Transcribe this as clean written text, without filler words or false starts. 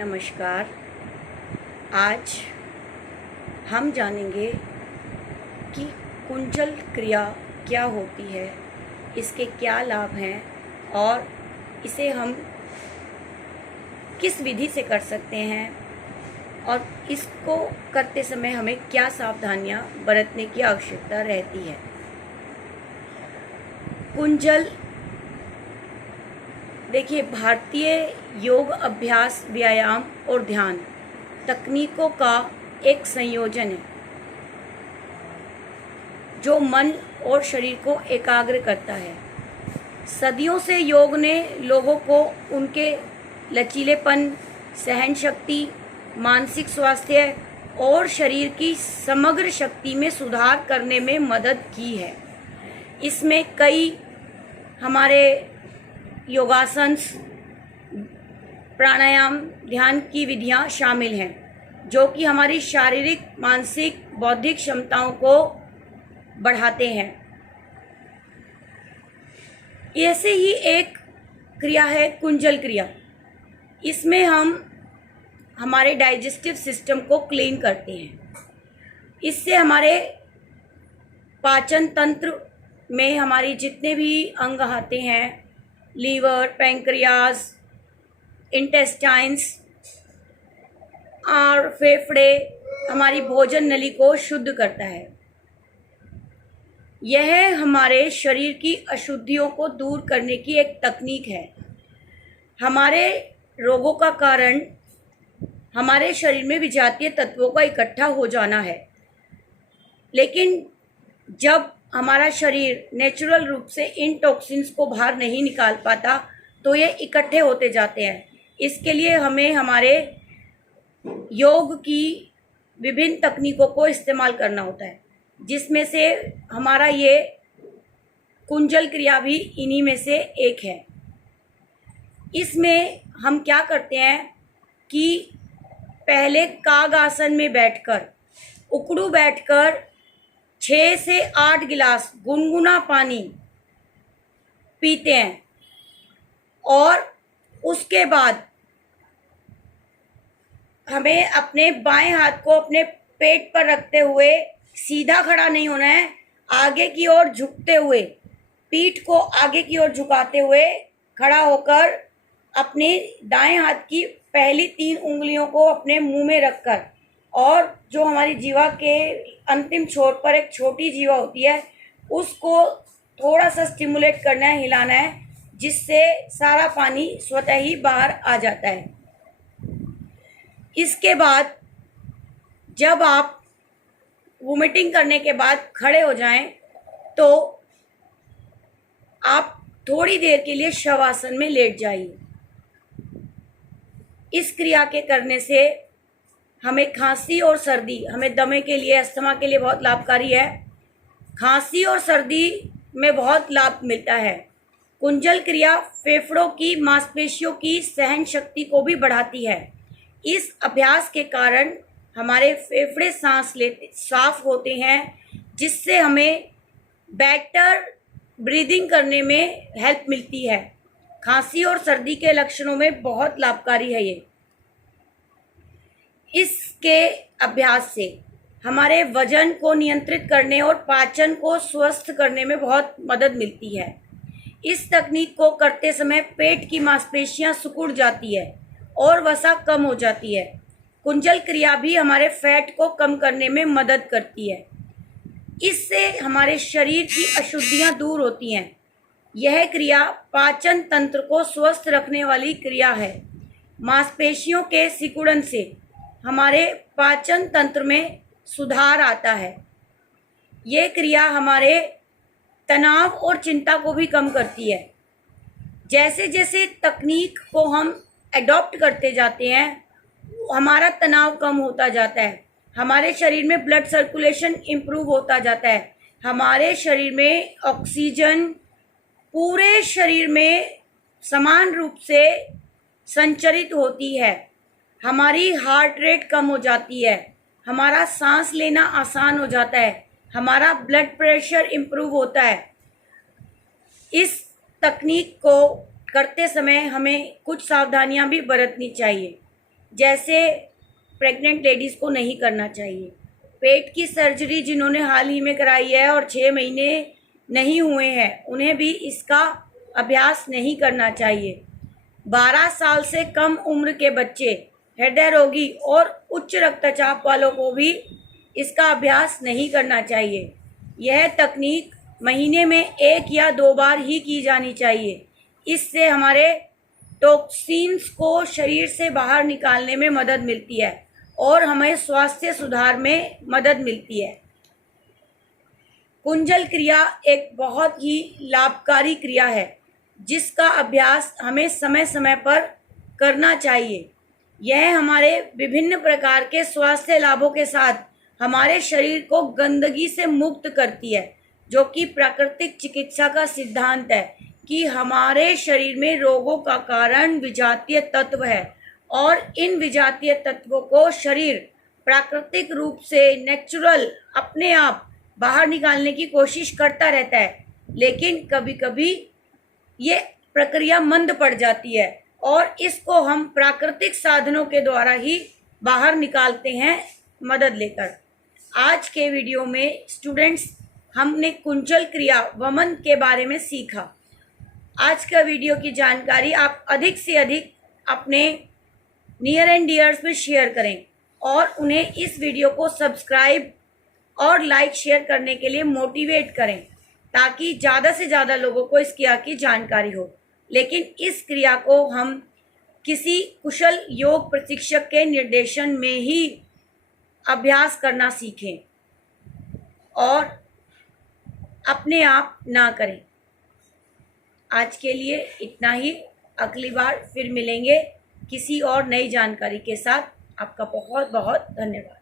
नमस्कार। आज हम जानेंगे कि कुंजल क्रिया क्या होती है, इसके क्या लाभ हैं और इसे हम किस विधि से कर सकते हैं और इसको करते समय हमें क्या सावधानियां बरतने की आवश्यकता रहती है। कुंजल देखिए, भारतीय योग अभ्यास, व्यायाम और ध्यान तकनीकों का एक संयोजन है जो मन और शरीर को एकाग्र करता है। सदियों से योग ने लोगों को उनके लचीलेपन, सहन शक्ति, मानसिक स्वास्थ्य और शरीर की समग्र शक्ति में सुधार करने में मदद की है। इसमें कई हमारे योगासन, प्राणायाम, ध्यान की विधियां शामिल हैं जो कि हमारी शारीरिक, मानसिक, बौद्धिक क्षमताओं को बढ़ाते हैं। ऐसे ही एक क्रिया है कुंजल क्रिया। इसमें हम हमारे डाइजेस्टिव सिस्टम को क्लीन करते हैं। इससे हमारे पाचन तंत्र में हमारी जितने भी अंग आते हैं, लीवर, पैंक्रियाज, इंटेस्टाइन्स और फेफड़े, हमारी भोजन नली को शुद्ध करता है। यह हमारे शरीर की अशुद्धियों को दूर करने की एक तकनीक है। हमारे रोगों का कारण हमारे शरीर में विजातीय तत्वों का इकट्ठा हो जाना है, लेकिन जब हमारा शरीर नेचुरल रूप से इन टॉक्सिन्स को बाहर नहीं निकाल पाता तो ये इकट्ठे होते जाते हैं। इसके लिए हमें हमारे योग की विभिन्न तकनीकों को इस्तेमाल करना होता है, जिसमें से हमारा ये कुंजल क्रिया भी इन्हीं में से एक है। इसमें हम क्या करते हैं कि पहले काग आसन में बैठकर, उकड़ू बैठकर 6 से 8 गिलास गुनगुना पानी पीते हैं और उसके बाद हमें अपने बाएं हाथ को अपने पेट पर रखते हुए सीधा खड़ा नहीं होना है, आगे की ओर झुकते हुए, पीठ को आगे की ओर झुकाते हुए खड़ा होकर अपने दाएं हाथ की पहली 3 उंगलियों को अपने मुंह में रखकर, और जो हमारी जीवा के अंतिम छोर पर एक छोटी जीवा होती है उसको थोड़ा सा स्टिमुलेट करना है, हिलाना है, जिससे सारा पानी स्वतः ही बाहर आ जाता है। इसके बाद जब आप वोमिटिंग करने के बाद खड़े हो जाएं तो आप थोड़ी देर के लिए शवासन में लेट जाइए। इस क्रिया के करने से हमें खांसी और सर्दी, हमें दमे के लिए, अस्थमा के लिए बहुत लाभकारी है। खांसी और सर्दी में बहुत लाभ मिलता है। कुंजल क्रिया फेफड़ों की मांसपेशियों की सहन शक्ति को भी बढ़ाती है। इस अभ्यास के कारण हमारे फेफड़े सांस लेते साफ होते हैं, जिससे हमें बेटर ब्रीदिंग करने में हेल्प मिलती है। खांसी और सर्दी के लक्षणों में बहुत लाभकारी है ये। इसके अभ्यास से हमारे वजन को नियंत्रित करने और पाचन को स्वस्थ करने में बहुत मदद मिलती है। इस तकनीक को करते समय पेट की मांसपेशियां सिकुड़ जाती है और वसा कम हो जाती है। कुंजल क्रिया भी हमारे फैट को कम करने में मदद करती है। इससे हमारे शरीर की अशुद्धियां दूर होती हैं। यह क्रिया पाचन तंत्र को स्वस्थ रखने वाली क्रिया है। मांसपेशियों के सिकुड़न से हमारे पाचन तंत्र में सुधार आता है। ये क्रिया हमारे तनाव और चिंता को भी कम करती है। जैसे जैसे तकनीक को हम एडॉप्ट करते जाते हैं, हमारा तनाव कम होता जाता है, हमारे शरीर में ब्लड सर्कुलेशन इम्प्रूव होता जाता है, हमारे शरीर में ऑक्सीजन पूरे शरीर में समान रूप से संचरित होती है, हमारी हार्ट रेट कम हो जाती है, हमारा सांस लेना आसान हो जाता है, हमारा ब्लड प्रेशर इम्प्रूव होता है। इस तकनीक को करते समय हमें कुछ सावधानियां भी बरतनी चाहिए। जैसे प्रेग्नेंट लेडीज़ को नहीं करना चाहिए। पेट की सर्जरी जिन्होंने हाल ही में कराई है और 6 महीने नहीं हुए हैं, उन्हें भी इसका अभ्यास नहीं करना चाहिए। 12 साल से कम उम्र के बच्चे, हृदय रोगी और उच्च रक्तचाप वालों को भी इसका अभ्यास नहीं करना चाहिए। यह तकनीक महीने में 1 या 2 बार ही की जानी चाहिए। इससे हमारे टॉक्सिन्स को शरीर से बाहर निकालने में मदद मिलती है और हमें स्वास्थ्य सुधार में मदद मिलती है। कुंजल क्रिया एक बहुत ही लाभकारी क्रिया है जिसका अभ्यास हमें समय समय पर करना चाहिए। यह हमारे विभिन्न प्रकार के स्वास्थ्य लाभों के साथ हमारे शरीर को गंदगी से मुक्त करती है, जो कि प्राकृतिक चिकित्सा का सिद्धांत है कि हमारे शरीर में रोगों का कारण विजातीय तत्व है और इन विजातीय तत्वों को शरीर प्राकृतिक रूप से नेचुरल अपने आप बाहर निकालने की कोशिश करता रहता है, लेकिन कभी कभी ये प्रक्रिया मंद पड़ जाती है और इसको हम प्राकृतिक साधनों के द्वारा ही बाहर निकालते हैं मदद लेकर। आज के वीडियो में स्टूडेंट्स हमने कुंजल क्रिया वमन के बारे में सीखा। आज का वीडियो की जानकारी आप अधिक से अधिक अपने नियर एंड डियर्स में शेयर करें और उन्हें इस वीडियो को सब्सक्राइब और लाइक शेयर करने के लिए मोटिवेट करें ताकि ज़्यादा से ज़्यादा लोगों को इस क्रिया की जानकारी हो। लेकिन इस क्रिया को हम किसी कुशल योग प्रशिक्षक के निर्देशन में ही अभ्यास करना सीखें और अपने आप ना करें। आज के लिए इतना ही। अगली बार फिर मिलेंगे किसी और नई जानकारी के साथ। आपका बहुत बहुत धन्यवाद।